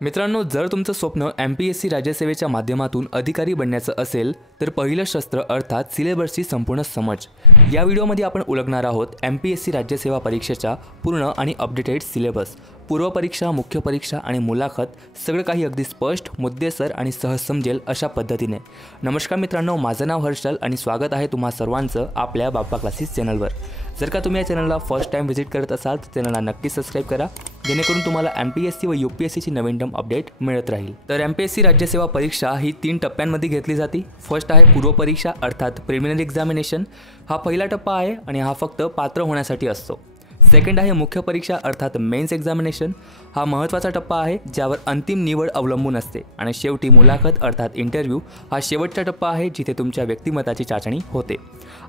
मित्रांनो, जर तुमचं स्वप्न MPSC राज्यसेवेच्या माध्यमातून अधिकारी बनण्याचं असेल तर पहिलं शस्त्र अर्थात सिलेबसची संपूर्ण समज. या व्हिडिओमध्ये आपण उलगणार आहोत MPSC राज्यसेवा परीक्षेचा पूर्ण आणि अपडेटेड सिलेबस. पूर्व परीक्षा, मुख्य परीक्षा आणि मुलाखत सगळं काही अगदी स्पष्ट, मुद्देसर आणि सहज समजेल अशा पद्धतीने. नमस्कार मित्रांनो, माझं नाव हर्षल आणि स्वागत आहे तुम्हा सर्वांचं आपल्या बाप्पा क्लासेस चॅनलवर. जर का तुम्ही या चॅनलला फर्स्ट टाइम व्हिजिट करत असाल तर चॅनलला नक्की सबस्क्राईब करा, जेणेकरून तुम्हाला MPSC व UPSCची नवीन टर्म अपडेट मिळत राहील. तर MPSC राज्यसेवा परीक्षा ही 3 टप्प्यांमध्ये घेतली जाते. फर्स्ट आहे पूर्व परीक्षा अर्थात प्रिलिमिनरी एक्झामिनेशन. हा पहिला टप्पा आहे आणि हा फक्त पात्र होण्यासाठी असतो. सेकंड आहे मुख्य परीक्षा अर्थात मेन्स एक्झामिनेशन. हा महत्त्वाचा टप्पा आहे ज्यावर अंतिम निवड अवलंबून असते. आणि शेवटी मुलाखत अर्थात इंटरव्ह्यू हा शेवटचा टप्पा आहे जिथे तुमच्या व्यक्तिमत्वाची चाचणी होते.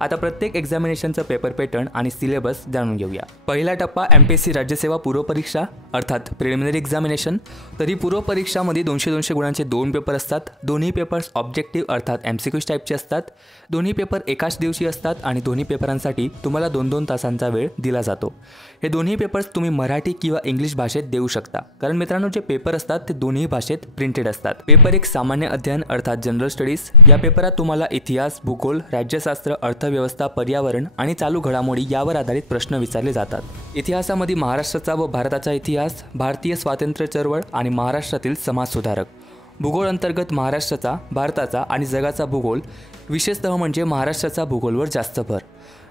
आता प्रत्येक एक्झामिनेशनचं पेपर पॅटर्न आणि सिलेबस जाणून घेऊया. पहिला टप्पा MPSC राज्यसेवा पूर्व परीक्षा अर्थात प्रिलिमिनरी एक्झामिनेशन. तरी पूर्व परीक्षामध्ये 200 गुणांचे 2 पेपर असतात. दोन्ही पेपर्स ऑब्जेक्टिव्ह अर्थात MCQ टाईपचे असतात. दोन्ही पेपर एकाच दिवशी असतात आणि दोन्ही पेपरांसाठी तुम्हाला 2-2 तासांचा वेळ दिला जातो. हे दोन्ही पेपर्स तुम्ही मराठी किंवा इंग्लिश भाषेत देऊ शकता, कारण मित्रांनो जे पेपर असतात ते दोन्ही भाषेत प्रिंटेड असतात. पेपर 1 सामान्य अध्ययन अर्थात जनरल स्टडीज. या पेपरात तुम्हाला इतिहास, भूगोल, राज्यशास्त्र, अर्थव्यवस्था, पर्यावरण आणि चालू घडामोडी यावर आधारित प्रश्न विचारले जातात. इतिहासामध्ये महाराष्ट्राचा व भारताचा इतिहास, भारतीय स्वातंत्र्य चळवळ आणि महाराष्ट्रातील समाज सुधारक. भूगोल अंतर्गत महाराष्ट्राचा, भारताचा आणि जगाचा भूगोल, विशेषतः म्हणजे महाराष्ट्राचा भूगोलवर जास्त भर.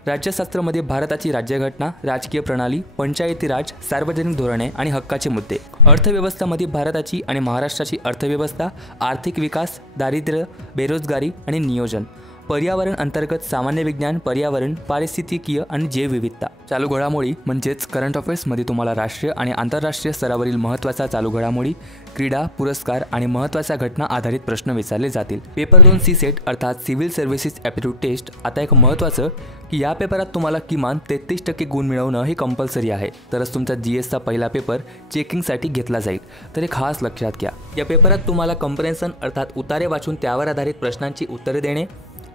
राज्यशास्त्रामध्ये भारताची राज्यघटना, राजकीय प्रणाली, पंचायती राज, सार्वजनिक धोरणे आणि हक्काचे मुद्दे. अर्थव्यवस्थामध्ये भारताची आणि महाराष्ट्राची अर्थव्यवस्था, आर्थिक विकास, दारिद्र्य, बेरोजगारी आणि नियोजन. पर्यावरण अंतर्गत सामान्य विज्ञान, पर्यावरण, पारिस्थितिकीय आणि जैवविविधता. चालू घडामोडी म्हणजेच करंट अफेअर्समध्ये तुम्हाला राष्ट्रीय आणि आंतरराष्ट्रीय स्तरावरील महत्त्वाच्या चालू घडामोडी, क्रीडा, पुरस्कार आणि महत्त्वाच्या घटना आधारित प्रश्न विचारले जातील. पेपर 2 CSET अर्थात सिव्हिल सर्व्हिसेस ॲप्टिट्यूड टेस्ट. आता एक महत्त्वाचं की या पेपरात तुम्हाला किमान 33% गुण मिळवणं हे कंपल्सरी आहे, तरच तुमचा GSचा पहिला पेपर चेकिंगसाठी घेतला जाईल. तर हे खास लक्षात घ्या. या पेपरात तुम्हाला कंपरेन्सन अर्थात उतारे वाचून त्यावर आधारित प्रश्नांची उत्तरे देणे,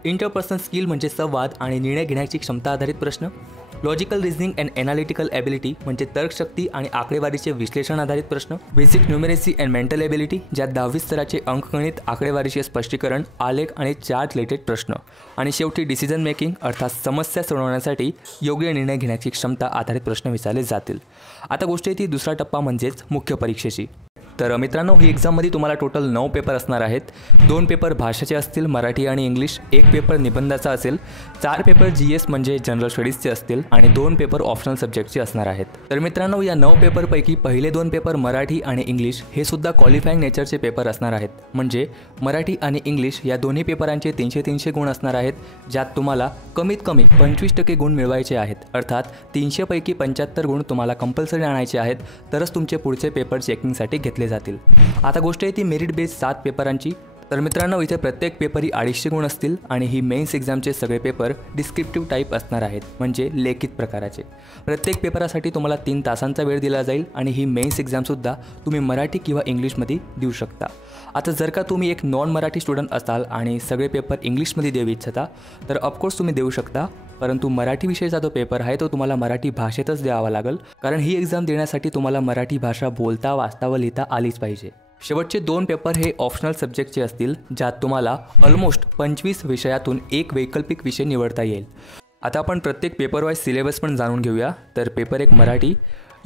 इंटरपर्सनल स्किल म्हणजे संवाद आणि निर्णय घेण्याची क्षमता आधारित प्रश्न, logical reasoning and analytical ability म्हणजे तर्कशक्ती आणि आकडेवारीचे विश्लेषण आधारित प्रश्न, basic numeracy and mental ability ज्यात 10वी स्तराचे अंकगणित, आकडेवारीचे स्पष्टीकरण, आलेख आणि चार्ट रिलेटेड प्रश्न, आणि शेवटी डिसिजन मेकिंग अर्थात समस्या सोडवण्यासाठी योग्य निर्णय घेण्याची क्षमता आधारित प्रश्न विचारले जातील. आता गोष्ट येते दुसरा टप्पा म्हणजेच मुख्य परीक्षेची. तर मित्रांनो, ही एक्झाममध्ये तुम्हाला टोटल 9 पेपर असणार आहेत. 2 पेपर भाषेचे असतील, मराठी आणि इंग्लिश. 1 पेपर निबंधाचा असेल. 4 पेपर GS म्हणजे जनरल स्टडीजचे असतील आणि 2 पेपर ऑप्शनल सब्जेक्टचे असणार आहेत. तर मित्रांनो, या 9 पेपरपैकी पहिले 2 पेपर मराठी आणि इंग्लिश हे सुद्धा क्वालिफाईंग नेचरचे पेपर असणार आहेत. म्हणजे मराठी आणि इंग्लिश या दोन्ही पेपरांचे 300 गुण असणार आहेत, ज्यात तुम्हाला कमीत कमी 25% गुण मिळवायचे आहेत. अर्थात 300 पैकी 75 गुण तुम्हाला कंपल्सरी आणायचे आहेत, तरच तुमचे पुढचे पेपर चेकिंगसाठी घेतले जातील. आता गोष्ट आहे ती मेरिट बेस 7 पेपरांची. तर मित्रांनो, इथे प्रत्येक पेपरही 250 गुण असतील आणि ही मेन्स एक्झामचे सगळे पेपर डिस्क्रिप्टिव्ह टाईप असणार आहेत, म्हणजे लेखित प्रकाराचे. प्रत्येक पेपरासाठी तुम्हाला 3 तासांचा वेळ दिला जाईल आणि ही मेन्स एक्झामसुद्धा तुम्ही मराठी किंवा इंग्लिशमध्ये देऊ शकता. आता जर का तुम्ही एक नॉन मराठी स्टुडंट असाल आणि सगळे पेपर इंग्लिशमध्ये देऊ इच्छिता तर ऑफकोर्स तुम्ही देऊ शकता, परंतु मराठी विषयाचा जो पेपर आहे तो तुम्हाला मराठी भाषेतच द्यावा लागेल, कारण ही एक्झाम देण्यासाठी तुम्हाला मराठी भाषा बोलता, वाचता व लिहिता आलीच पाहिजे. शेवटचे 2 पेपर हे ऑप्शनल सब्जेक्टचे असतील, ज्यात तुम्हाला ऑलमोस्ट 25 विषयातून एक वैकल्पिक विषय निवडता येईल. आता आपण प्रत्येक पेपर वाईज सिलेबस पण जाणून घेऊया. तर पेपर 1 मराठी.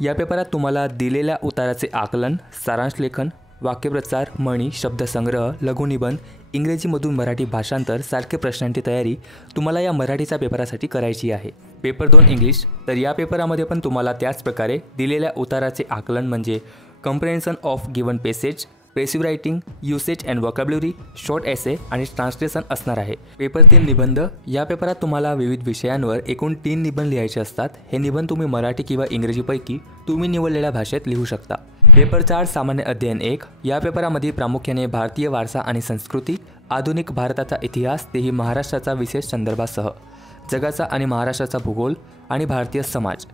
या पेपरात तुम्हाला दिलेल्या उताराचे आकलन, सारांश लेखन, वाक्यप्रचार, म्हणी, शब्दसंग्रह, लघुनिबंध, इंग्रजीमधून मराठी भाषांतर सारखे प्रश्नांची तयारी तुम्हाला या मराठीच्या पेपरासाठी करायची आहे. Paper 2 English. तर या पेपरामध्ये पण तुम्हाला त्याच प्रकारे दिलेल्या उताराचे आकलन म्हणजे comprehension of given passage, passive writing, usage and vocabulary, short essay आणि ट्रान्सलेशन असणार आहे. पेपर 3 निबंध. या पेपरात तुम्हाला विविध विषयांवर एकूण 3 निबंध लिहायचे असतात. हे निबंध तुम्ही मराठी किंवा इंग्रजीपैकी तुम्ही निवडलेल्या भाषेत लिहू शकता. पेपर 4 सामान्य अध्ययन 1. या पेपरामध्ये प्रामुख्याने भारतीय वारसा आणि संस्कृती, आधुनिक भारताचा इतिहास, तेही महाराष्ट्राचा विशेष संदर्भासह, जगाचा आणि महाराष्ट्राचा भूगोल आणि भारतीय समाज.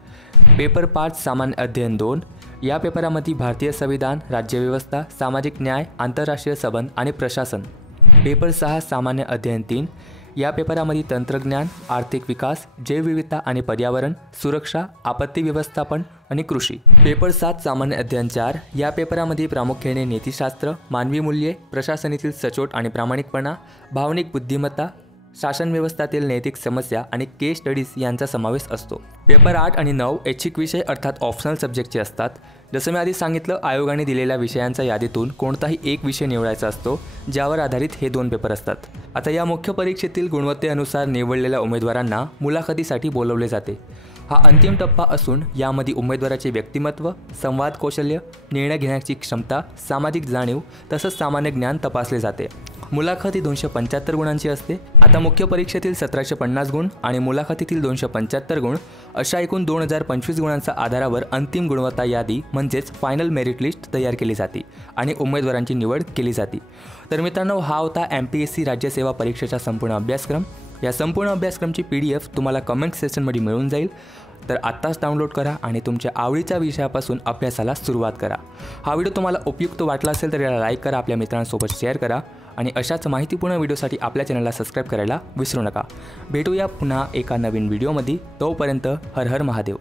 पेपर 5 सामान्य अध्ययन 2. या पेपरामध्ये भारतीय संविधान, राज्यव्यवस्था, सामाजिक न्याय, आंतरराष्ट्रीय संबंध आणि प्रशासन. पेपर 6 सामान्य अध्ययन 3. या पेपरामध्ये तंत्रज्ञान, आर्थिक विकास, जैवविविधता आणि पर्यावरण, सुरक्षा, आपत्ती व्यवस्थापन आणि कृषी. पेपर 7 सामान्य अध्ययन 4 या पेपरामध्ये प्रामुख्याने नीतिशास्त्र, मानवी मूल्ये, प्रशासनातील सचोट आणि प्रामाणिकपणा, भावनिक बुद्धिमत्ता, शासन व्यवस्थातील नैतिक समस्या आणि केस स्टडीज यांचा समावेश असतो. पेपर 8 आणि 9 ऐच्छिक विषय अर्थात ऑप्शनल सब्जेक्टचे असतात. जसं मी आधी सांगितलं, आयोगाने दिलेल्या विषयांच्या यादीतून कोणताही एक विषय निवडायचा असतो, ज्यावर आधारित हे 2 पेपर असतात. आता या मुख्य परीक्षेतील गुणवत्तेनुसार निवडलेल्या उमेदवारांना मुलाखतीसाठी बोलवले जाते. हा अंतिम टप्पा असून यामध्ये उमेदवाराचे व्यक्तिमत्व, संवाद कौशल्य, निर्णय घेण्याची क्षमता, सामाजिक जाणीव तसंच सामान्य ज्ञान तपासले जाते. मुलाखत ही 275 गुणांची असते. आता मुख्य परीक्षेतील 1750 गुण आणि मुलाखतीतील 275 गुण अशा एकूण 2025 गुणांच्या आधारावर अंतिम गुणवत्ता यादी म्हणजेच फायनल मेरिट लिस्ट तयार केली जाते आणि उमेदवारांची निवड केली जाते. तर मित्रांनो, हा होता MPSC राज्यसेवा परीक्षेचा संपूर्ण अभ्यासक्रम. या संपूर्ण अभ्यासक्रमची PDF तुम्हाला कमेंट सेक्शनमध्ये मिळून जाईल. तर आत्ताच डाउनलोड करा आणि तुमच्या आवडीच्या विषयापासून अभ्यासाला सुरुवात करा. हा व्हिडिओ तुम्हाला उपयुक्त वाटला असेल तर याला लाईक करा, आपल्या मित्रांसोबत शेअर करा आणि अशाच माहितीपूर्ण व्हिडिओसाठी आपल्या चॅनलला सबस्क्राईब करायला विसरू नका. भेटूया पुन्हा एका नवीन व्हिडिओमध्ये. तोपर्यंत हर हर महादेव.